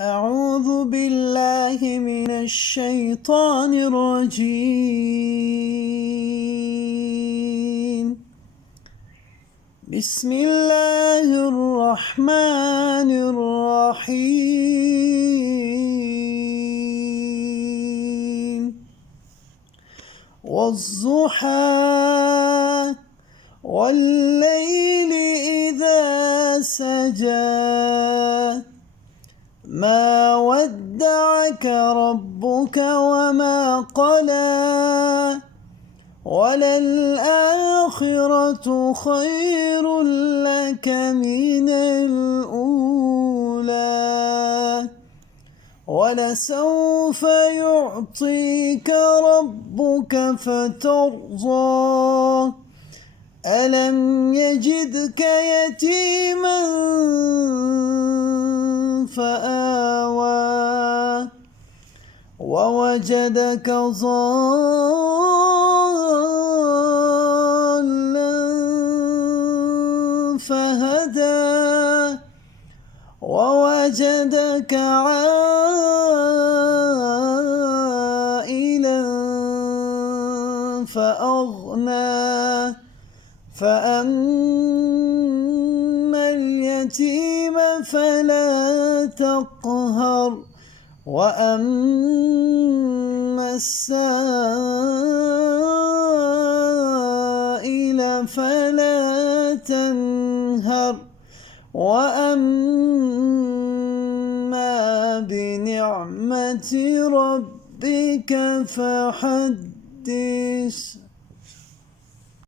أعوذ بالله من الشيطان الرجيم. بسم الله الرحمن الرحيم. والضحى والليل إذا سجى ما ودعك ربك وما قلى وللآخرة خير لك من الأولى ولسوف يعطيك ربك فترضى ألم يجدك يتيما فآوى ووجدك ضالا فهدى ووجدك عائلا فأغنى فأما اليتيم فلا تقهر وأما السائل فلا تنهر وأما بنعمة ربك فحدث.